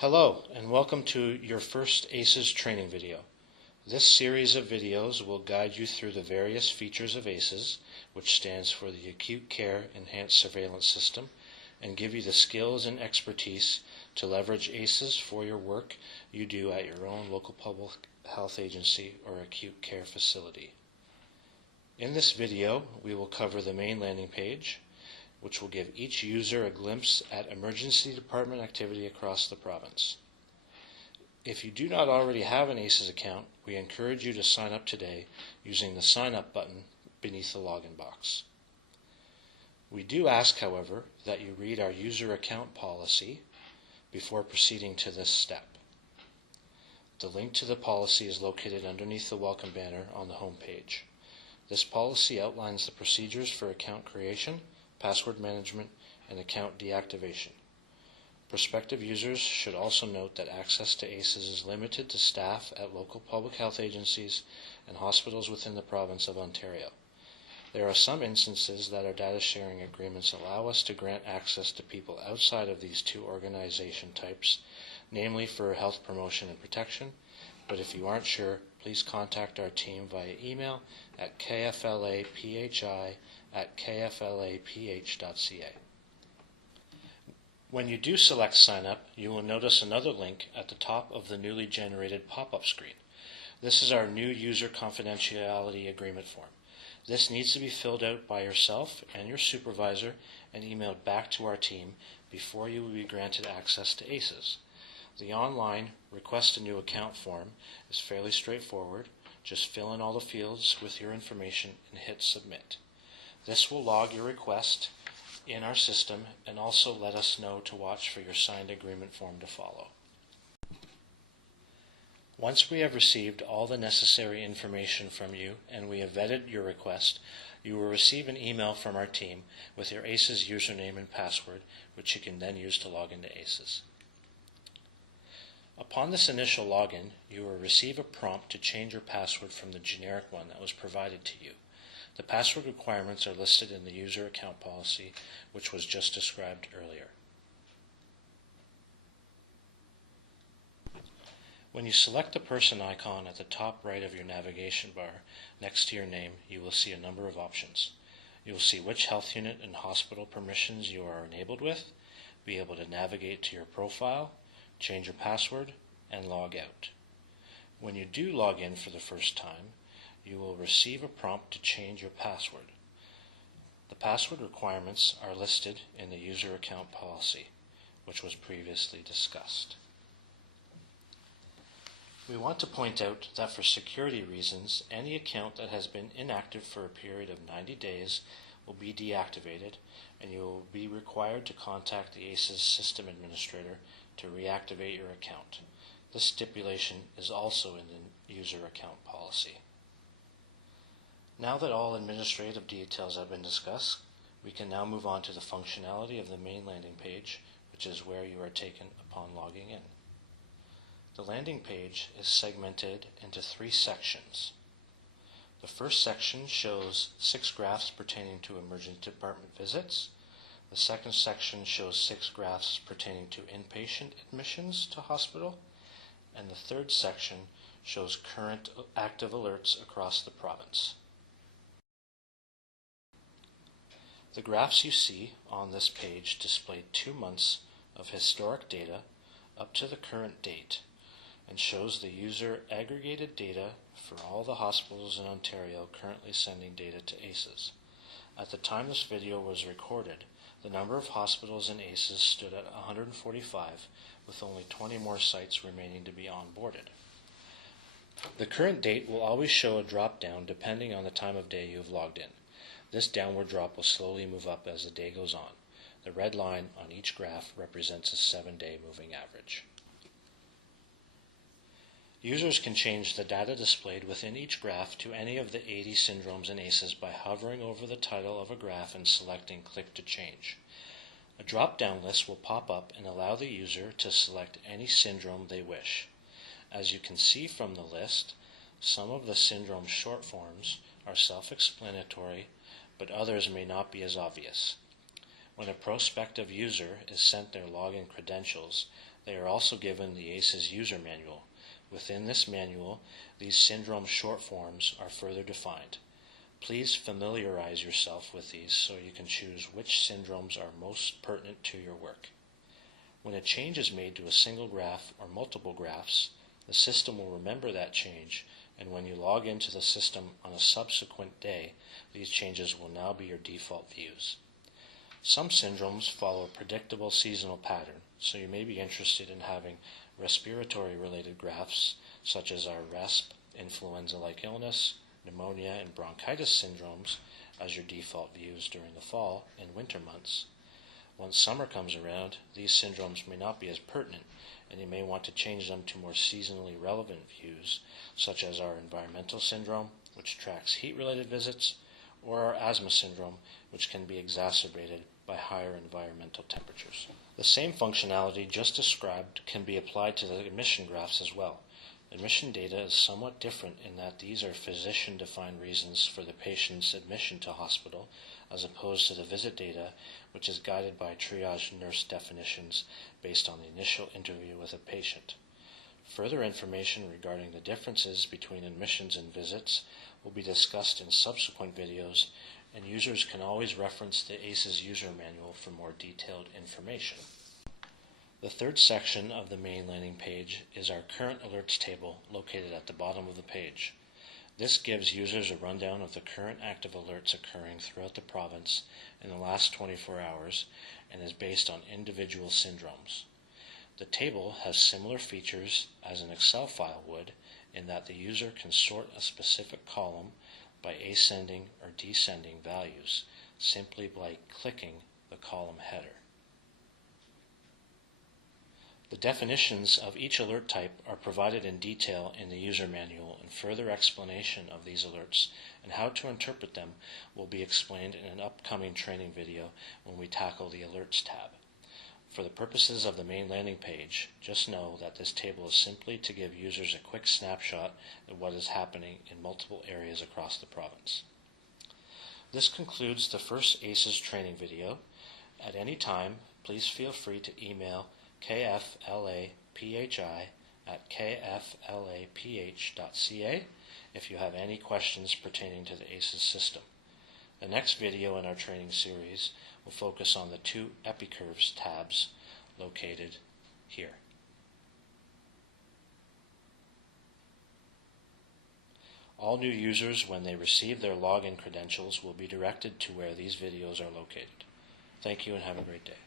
Hello, and welcome to your first ACES training video. This series of videos will guide you through the various features of ACES, which stands for the Acute Care Enhanced Surveillance System, and give you the skills and expertise to leverage ACES for your work you do at your own local public health agency or acute care facility. In this video, we will cover the main landing page, which will give each user a glimpse at emergency department activity across the province. If you do not already have an ACES account, we encourage you to sign up today using the Sign Up button beneath the login box. We do ask, however, that you read our user account policy before proceeding to this step. The link to the policy is located underneath the Welcome banner on the home page. This policy outlines the procedures for account creation, password management, and account deactivation. Prospective users should also note that access to ACES is limited to staff at local public health agencies and hospitals within the province of Ontario. There are some instances that our data sharing agreements allow us to grant access to people outside of these two organization types, namely for health promotion and protection, but if you aren't sure, please contact our team via email at kflaphi@kflaph.ca. When you do select Sign Up, you will notice another link at the top of the newly generated pop-up screen. This is our new user confidentiality agreement form. This needs to be filled out by yourself and your supervisor and emailed back to our team before you will be granted access to ACES. The online Request a New Account form is fairly straightforward. Just fill in all the fields with your information and hit Submit. This will log your request in our system and also let us know to watch for your signed agreement form to follow. Once we have received all the necessary information from you and we have vetted your request, you will receive an email from our team with your ACES username and password, which you can then use to log into ACES. Upon this initial login, you will receive a prompt to change your password from the generic one that was provided to you. The password requirements are listed in the user account policy, which was just described earlier. When you select the person icon at the top right of your navigation bar next to your name, you will see a number of options. You will see which health unit and hospital permissions you are enabled with, be able to navigate to your profile, change your password, and log out. When you do log in for the first time, you will receive a prompt to change your password. The password requirements are listed in the user account policy, which was previously discussed. We want to point out that for security reasons, any account that has been inactive for a period of 90 days will be deactivated, and you will be required to contact the ACES system administrator to reactivate your account. This stipulation is also in the user account policy. Now that all administrative details have been discussed, we can now move on to the functionality of the main landing page, which is where you are taken upon logging in. The landing page is segmented into 3 sections. The first section shows 6 graphs pertaining to emergency department visits. The second section shows 6 graphs pertaining to inpatient admissions to hospital. And the third section shows current active alerts across the province. The graphs you see on this page display 2 months of historic data up to the current date and shows the user aggregated data for all the hospitals in Ontario currently sending data to ACES. At the time this video was recorded, the number of hospitals in ACES stood at 145, with only 20 more sites remaining to be onboarded. The current date will always show a drop down depending on the time of day you have logged in. This downward drop will slowly move up as the day goes on. The red line on each graph represents a 7-day moving average. Users can change the data displayed within each graph to any of the 80 syndromes in ACES by hovering over the title of a graph and selecting Click to Change. A drop-down list will pop up and allow the user to select any syndrome they wish. As you can see from the list, some of the syndrome short forms are self-explanatory, but others may not be as obvious. When a prospective user is sent their login credentials, They are also given the ACES user manual. Within this manual, these syndrome short forms are further defined. Please familiarize yourself with these so you can choose which syndromes are most pertinent to your work. When a change is made to a single graph or multiple graphs, the system will remember that change, and when you log into the system on a subsequent day, these changes will now be your default views. Some syndromes follow a predictable seasonal pattern, so you may be interested in having respiratory-related graphs, such as our RESP, influenza-like illness, pneumonia, and bronchitis syndromes, as your default views during the fall and winter months. Once summer comes around, these syndromes may not be as pertinent, and you may want to change them to more seasonally relevant views, such as our environmental syndrome, which tracks heat-related visits, or our asthma syndrome, which can be exacerbated by higher environmental temperatures. The same functionality just described can be applied to the admission graphs as well. Admission data is somewhat different in that these are physician-defined reasons for the patient's admission to hospital, as opposed to the visit data, which is guided by triage nurse definitions based on the initial interview with a patient. Further information regarding the differences between admissions and visits will be discussed in subsequent videos, and users can always reference the ACES user manual for more detailed information. The third section of the main landing page is our current alerts table located at the bottom of the page. This gives users a rundown of the current active alerts occurring throughout the province in the last 24 hours and is based on individual syndromes. The table has similar features as an Excel file would in that the user can sort a specific column by ascending or descending values simply by clicking the column header. The definitions of each alert type are provided in detail in the user manual, and further explanation of these alerts and how to interpret them will be explained in an upcoming training video when we tackle the Alerts tab. For the purposes of the main landing page, just know that this table is simply to give users a quick snapshot of what is happening in multiple areas across the province. This concludes the first ACES training video. At any time, please feel free to email kflaphi@kflaph.ca if you have any questions pertaining to the ACES system. The next video in our training series will focus on the two EpiCurves tabs located here. All new users, when they receive their login credentials, will be directed to where these videos are located. Thank you and have a great day.